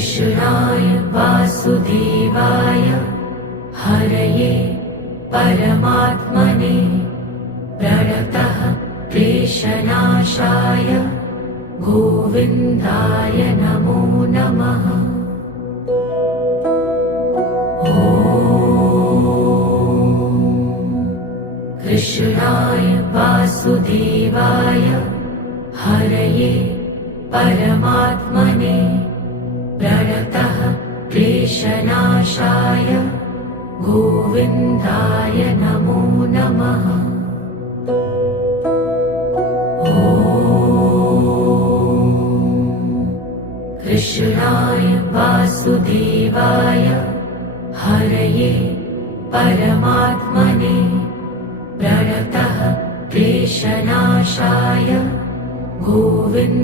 कृष्णाय वासुदेवाय हरये परमात्मने प्रणतः क्लेशनाशाय गोविन्दाय नमो नमः। कृष्णाय वासुदेवाय हरये परमात्मने प्रणतः क्लेशनाशाय गोविन्दाय नमो नमः। कृष्णाय वासुदेवाय हरये परमात्मने प्रणतः क्लेशनाशाय गोविन्द